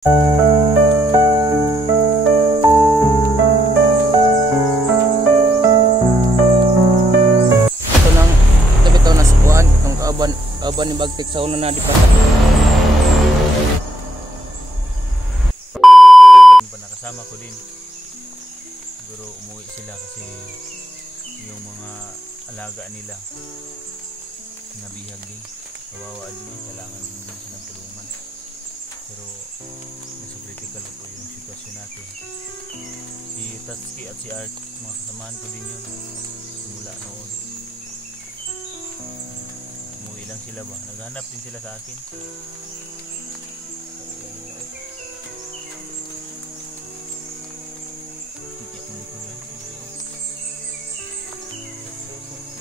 Aban ni bagtik sa una na di pa. Nakasama ko din. Siguro umuwi sila kasi yung mga alaga nila nabihag din. Kawawa din, kailangan din silang tulungan. Pero nasa critical po yung sitwasyon natin. Si Tatsuki at si Art, mga kasamahan ko din yun simula noon. Lang sila ba? Naghanap din sila sa akin. Hindi ako nito lang.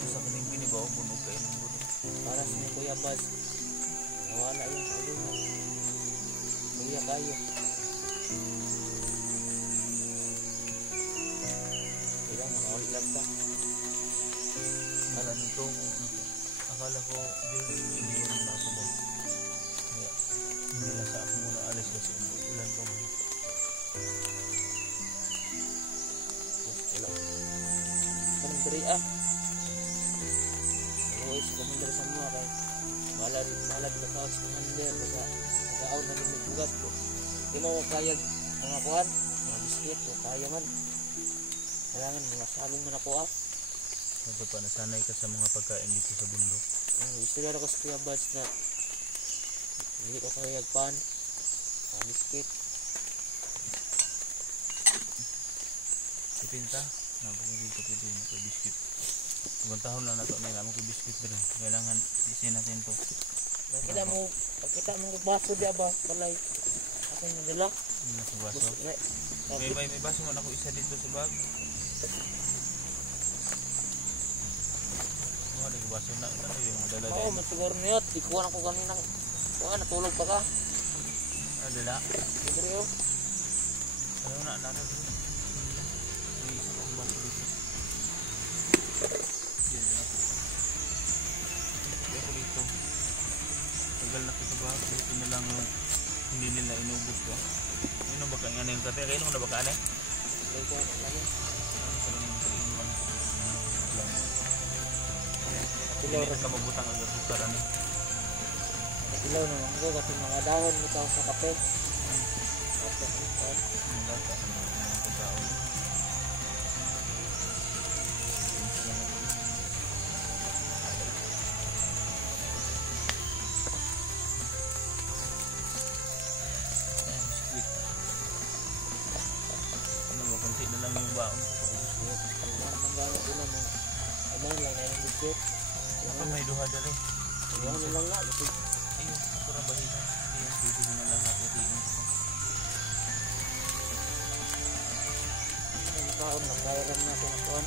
Sa kaning ginibaw, bunog kayo ng bunog. Para sa ni Kuya Baz, nawala yung aluna. Kuya kayo. Kailan makawala lang ta. Para nito, akala ko iniwan na ako ba, kaya nilasa ako muna alis kasi ulan pa man. Wala kamandari Luis kamandari sa mga kay malad na tao sa kamandir basta nag-aon na rin nagbugat ko di mo kayag mga kuhan mga biskit o kaya man kailangan mga salong man ako Ito pa, nasanay ka sa mga pagkain dito sa bundok. Gusto na ako sa Kuya Baz na hindi ko kayagpan biskit Ipinta, napakagay ko pwede na kay biskit. Ibang tahon na nato nila mo kay biskit rin. Kailangan isin natin to. Pakita mo baso diya ba? Balay. Ako yung nila. Sa baso? May baso mo na ako isa dito sa bag. Baso na yung mga dala din. Oo, masiguro niyo. Ikuha na ko kaninang natulog pa ka. Dala? Libre yun. Ano na, natin. May isa pang baso dito. Hindi ako dito. Tagal na ko sa bago. Ito na lang yung hindi nila inubos ko. Ano ba kang ano yung kape? Kaya nung nabaka ano? Lagay ko lagi. Ano sa lang yung kainuman? Ilaw rin ka mabutang ang sukar ano? Ilaw naman ko kasi mga dahon bitaw sa kape. Ang data ang pagkaon. Ano ba, konti na lang yung baon ko. Ang gano'n ko naman. Ano lang na yung biskit. Ako may duha na rin. Ano lang nga. Ayun, ako rin bahina. Hindi yan, pwede ko na lahat. Hatiin ko. Ang kaon, nakairam na ito na kuhan.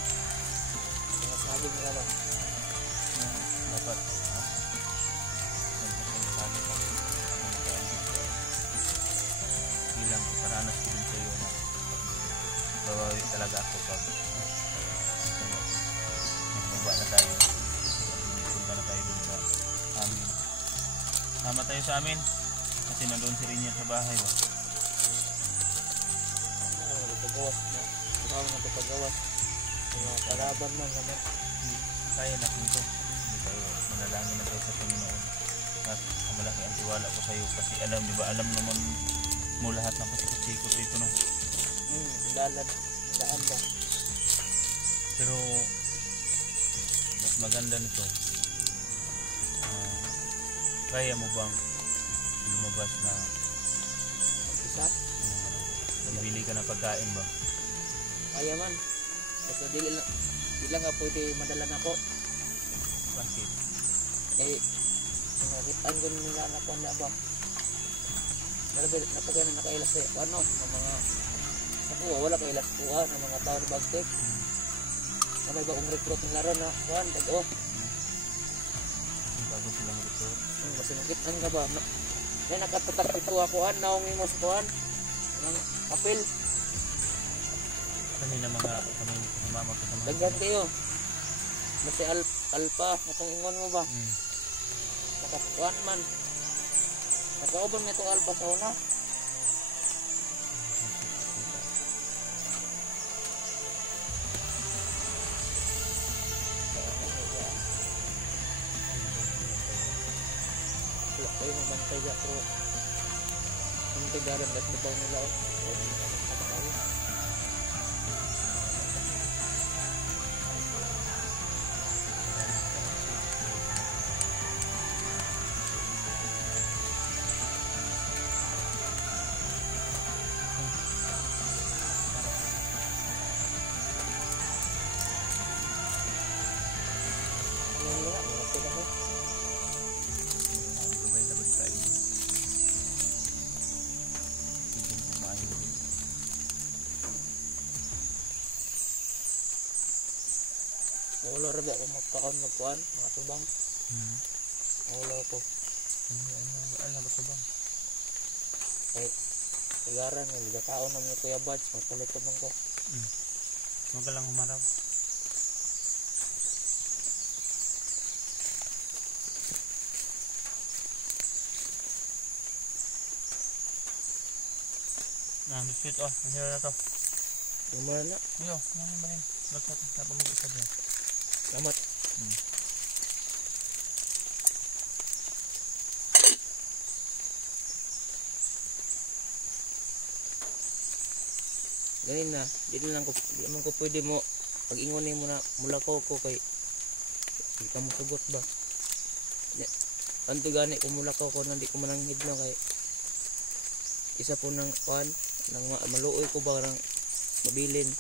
Mga saging nga ba? Dapat, bilang paranas ko din sa iyo na babawi talaga ako pag magmaba na tayo. Punta na tayo dun sa amin. Sama tayo sa amin kasi nandoon si Rinier sa bahay ba? Pagawas na. Ikaw na ito pagawas. Mga kalaban man naman. Kaya natin ito. Hindi tayo manalangin na tayo sa Panginoon. At malaki ang tiwala ko sa iyo kasi alam, di ba? Alam naman mo lahat ng kasikot-sikot dito no? Daan ba? Pero mas maganda nito. Kaya mo bang lumabas na Isa? bibili ka ng pagkain ba? Kaya man. Kasi di lang nga pwede madalan ako. Bakit? Eh, nakitaan ko nila na kung na ba. Napagyan na nakailas eh. Ano? Ang mga sa kuha, wala kailas kuha ng mga tao ni Bagtek. Na may bagong recruit ng laro na kuhan, tago. Bago silang recruit. Kasi nakitaan ka ba? May nakatatak ito kuhan, naungi mo sa kuhan. Ng apel. Kanina mga kami sumama ka sa mga. Daghan kayo. Kasi alpa, atong ingon mo ba? Nakakuhan man. Nakaubon mo itong alpa sa una. tigaran at nabaw nila o. O, di ka magkakatawa. Yan lang, mga sila ko. Ang gabay na balik tayo. Hindi mo kumain din. Maulo rabi ako magkaon magkuhan, mga tubang. Maulo ako. Ano ba ito ba? Ay, tigaran nga, nagkakaon naman yung Kuya Bads, magpalikod lang ko. Huwag ka lang humarap. Biscuit oh, mahirap na to. Lumara na, Ayo, mahirap ba yun? Lagsa to, dapat mag-isa dyan. salamat. Ganin na, di naman ko pwede mo pag-ingonin mo na mula ko kay di ka masugot ba. Kanto gani ko mula ko nandi ko mananghid na kay isa po ng kuan nang maluoy ko ba ng mabilin.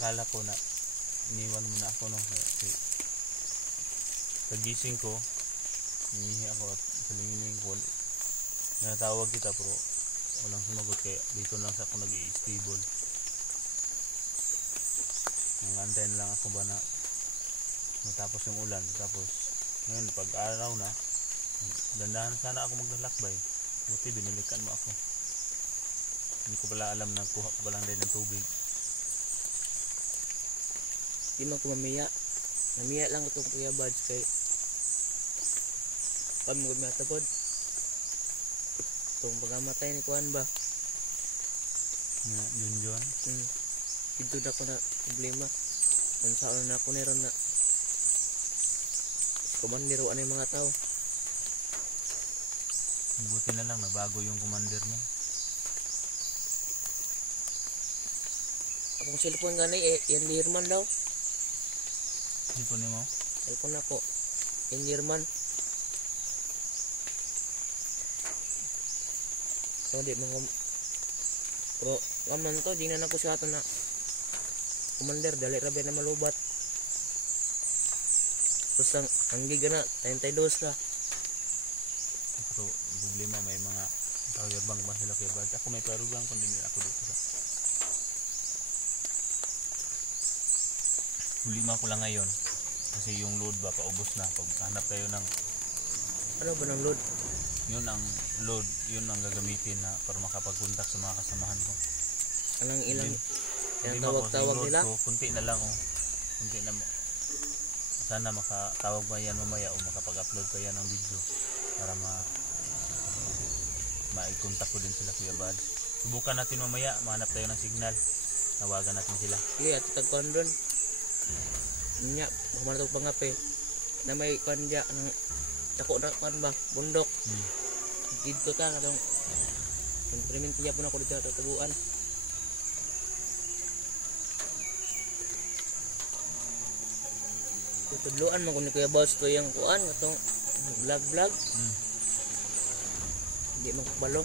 Akala ko na iniwan mo na ako no. Kasi pagising ko, hinihi ako at salingin ko. Natawag kita pero walang sumagot kaya dito lang sa ako nag-i-stable. Nangantayin lang ako ba na matapos yung ulan. Tapos ngayon pag araw na, dandahan sana ako maglalakbay. Buti binalikan mo ako. Hindi ko pala alam na kuha ko palang din ng tubig. Di man ko mamiya. Namiya lang itong Kuya Bads kay kuan mo gud matapod. Itong pagamatay ni kuan ba. Yun. Dito na ko na problema. Kung saan na ako niron na kumandiro ano yung mga tao. Buti na lang nabago yung commander mo. Akong cellphone gani yan Herman daw. Cellphone mo? Cellphone ako. Yan Herman. So di mga pero kaman to di na nako sa ato na commander dali rabe na malubat. Terus ang giga na 32 ra. Pero problema may mga taga-bang ba sila kaya bad. Ako may parugang kung din ako dito sa. Problema ko lang ngayon kasi yung load ba paubos na. Pag hanap tayo ng Ano ba ng load? yun ang load, yun ang gagamitin na para makapagkontak sa mga kasamahan ko. Anong ilang Hindi yung mo ako, tawag-tawag yung load nila? ko, kunti na lang oh. Kunti na mo. Sana makatawag pa yan mamaya o makapag-upload pa yan ng video para ma-contact ko din sila Kuya Bads. Subukan natin mamaya, mahanap tayo ng signal. Tawagan natin sila. Sige, at tagkuhan doon. Nya, baka itong pangape na may kandya ng dako na kan ba, bundok. Dito ta katong implement niya po na ako dito sa taguan. Tutudluan mo kung ni Kuya Bads to yung kuan katong vlog. Hindi mo kabalo.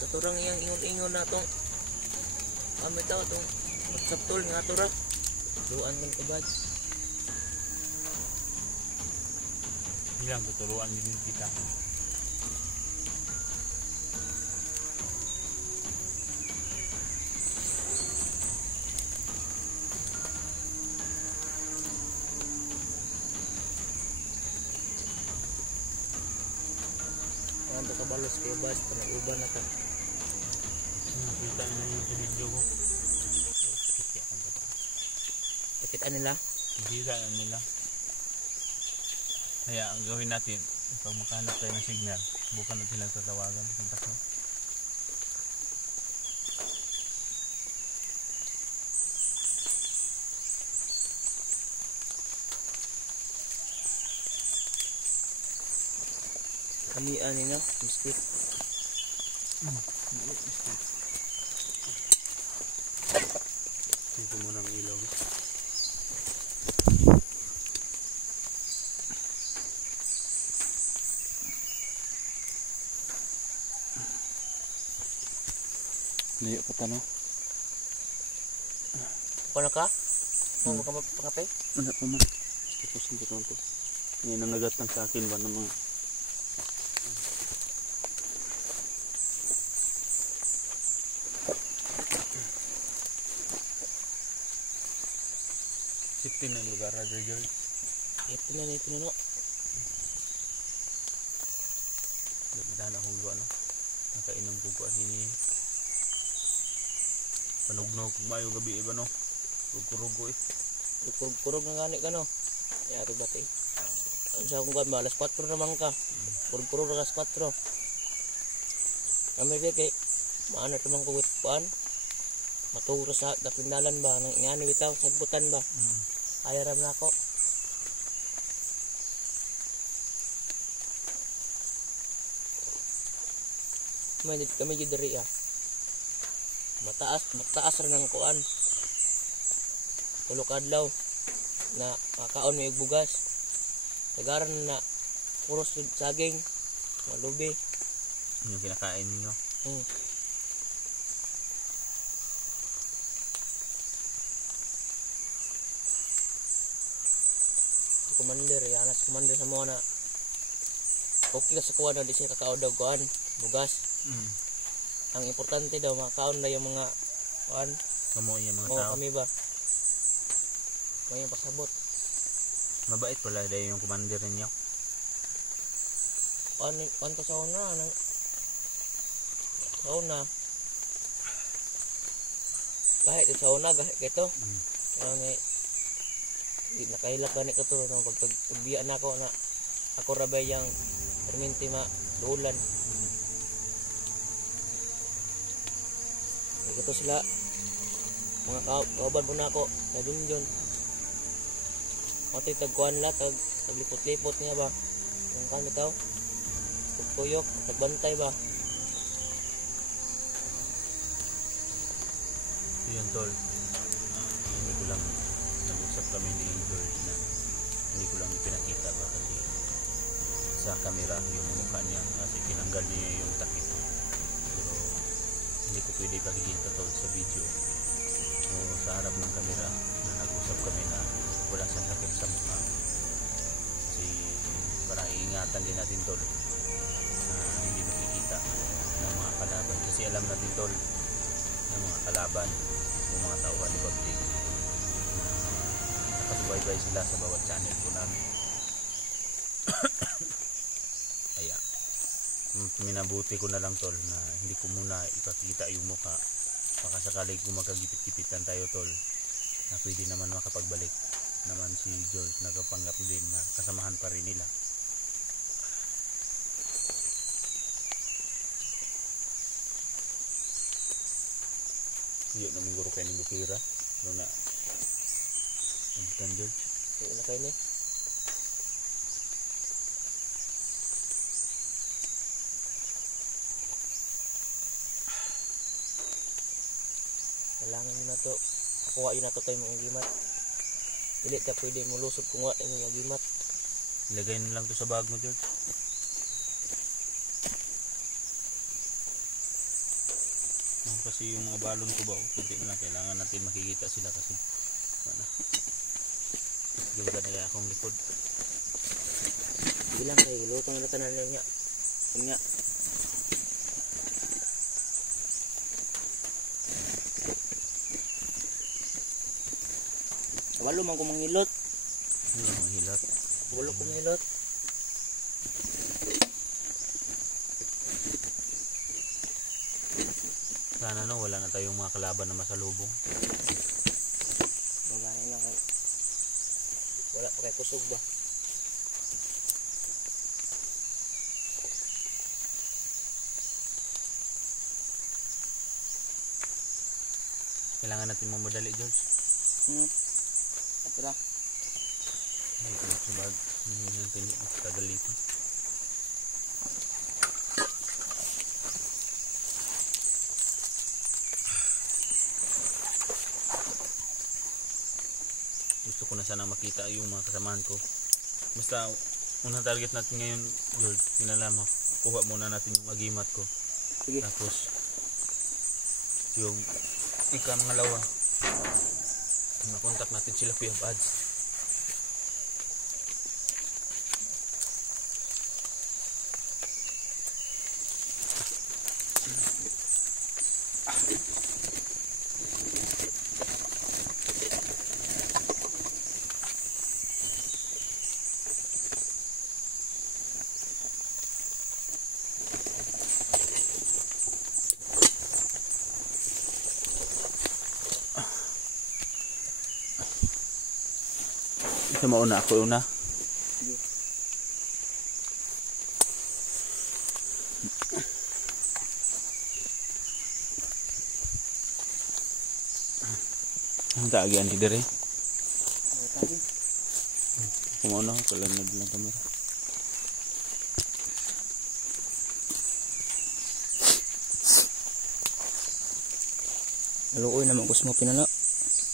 Taturang iyang ingon-ingon na itong kami tao itong WhatsApp tool nga tura. Tutudluan ko ni Kuya Bads. Bilang tuturuan din kita. Ano ka balos Kuya Bads, panag-uban na ta. Nakita na yun sa video ko. Nakita nila? Nakita na nila. Kaya ang gawin natin, pag makahanap tayo ng signal, bukan natin lang tatawagan. Kontak mo. Kami ani na, biscuit. Ito muna ang ilaw. Layo pa tanong. Wala ka? Mau ka pangapay? Wala pa man. Tapusin ko ito. Ngayon nangagatang sa akin ba ng mga... Sipin na yung lugar, Roger George. Ito na na ito na. Dahan akong luwa, no? Nakainom ko kuan ini. Panugnog, mayo gabi iba, no? Kurugo eh. Kurog na gani ka no. Yari ba kayo? Ang sa akong ba, alas 4 naman ka. Kurog na alas 4. Kami ba kay, maano naman ko with paan? Maturo sa datindalan ba? Nang ingani bitaw, sagbutan ba? Ayaram na ako. Kami dito dari ah. Mataas rin ang kuan. Tulok adlaw na makaon may bugas. Tagaran na puros saging, malubi. Yung kinakain ninyo. Commander, yanas commander sa mga na okay ka sa kuha na di siya kakaon daw kuhan, bugas. Ang importante daw makaon na yung mga kuhan. Kamu yung mga tao. Kami ba? May pasabot. Mabait pala dahil yung commander ninyo. Panto sa una. Kahit sa una, kahit ito. Hindi nakahilak gani ko to. Pag tagbiyan ako na ako rabay yung perminti madulan. Ito sila. Mga kauban po na ako. Sabi nyo dyan. Matay tagkuhan la, taglipot-lipot niya ba? Yung kami tao. Tugtuyok, tagbantay ba? Yun tol. Hindi ko lang nag-usap kami ni George na hindi ko lang ipinakita ba kasi sa camera yung mukha niya kasi tinanggal niya yung takip. Pero hindi ko pwede pakikita tol sa video o sa harap ng camera na nag-usap kami na wala siyang takip sa mukha. Kasi para iingatan din natin tol na hindi makikita ng mga kalaban. Kasi alam natin tol ng mga kalaban o mga tauhan ni Bagdig na nakasubaybay sila sa bawat channel po namin. Kaya minabuti ko na lang tol na hindi ko muna ipakita yung mukha. Baka sakali kung magkagipit-gipitan tayo tol na pwede naman makapagbalik naman si George, nagkapanggap din na kasamahan pa rin nila. Yun naman guro kayo ng bukira doon na Anton George. Yun na kayo ni. Kailangan nyo na to. Kuha yun na to tayo mga gimat. Dili ka pwede mo lusot kung wala yung agimat. Ilagay na lang to sa bag mo George. Kasi yung mga balon ko ba, hindi na lang kailangan natin makikita sila kasi ano, gawin nila akong likod. Bilang kayo, lutong na tanan niya. Kunya. Walo man ko manghilot. Wala manghilot. Walo ko manghilot. Sana no, wala na tayong mga kalaban na masalubong. Wala na lang kayo. Wala pa kayo kusog ba? Kailangan natin mamadali George. Tara. Hindi ko sa bag. Hindi natin yung tagal dito. gusto ko na sana makita yung mga kasamahan ko. Basta unang target natin ngayon, George, pinalama, kuha muna natin yung agimat ko. Sige. Tapos yung ikangalawa, makontak natin sila Kuya Bads. Isa mauna, ako una. Sige. Ang taagian di dire. Tadi. Ako mauna, kalanad lang kamera. Luoy naman gusto mo pinala.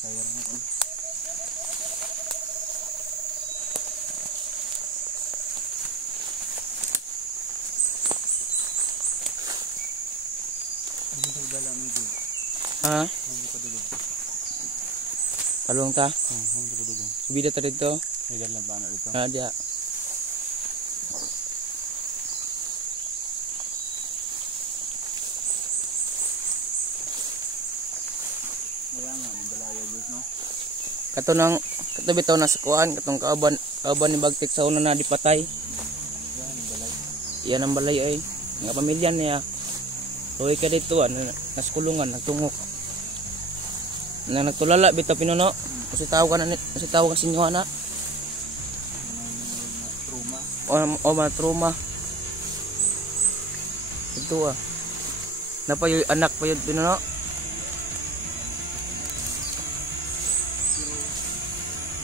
Sayang na ko. Ha? Palong ta? Subida ta dito? Ah, dia. Kato nang kato bitaw na sa kuan katong kauban ni Bagtik sa una na dipatay. Yan ang balay ay nga pamilya niya. Hoy ka dito nas kulungan nagtungok. Na nagtulala bitaw pinuno. Kasi tawag ka na kasi tawag ka sinyo na. Trauma. O trauma. Ito Napayoy anak pa yun pinuno.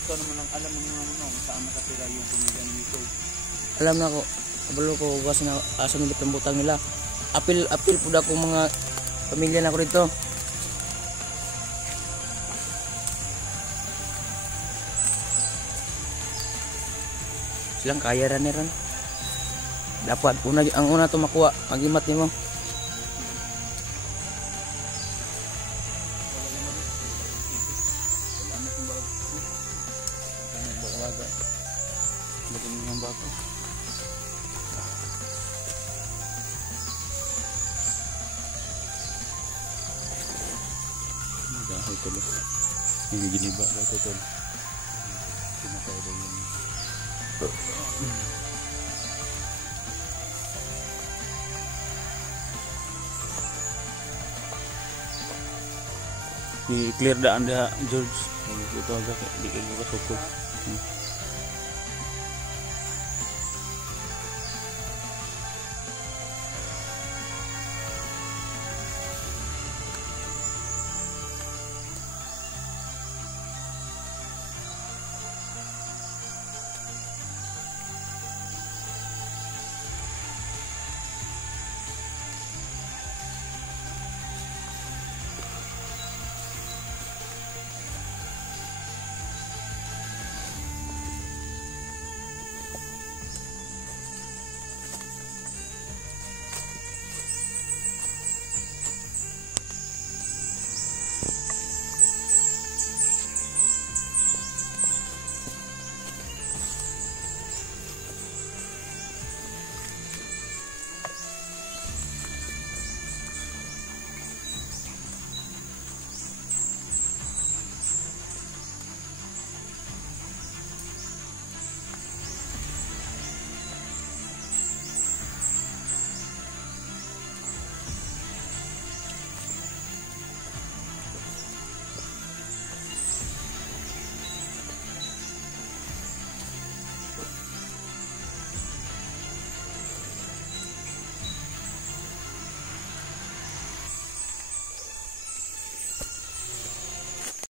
Ikaw naman ang alam mo naman saan nakatira yung pamilya ni Nicole. Alam na ko. Kabalo ko kasi na asa nila pambutang nila. Apil po da kong mga pamilya na ko dito. Silang kaya ran ron. Dapat ang una to makuha, magimat nimo. Dahil tuloy. Hindi giniba ba ito tol? Pinatay daw yung i-clear daan dia George. Ito agak di kayo kasukot.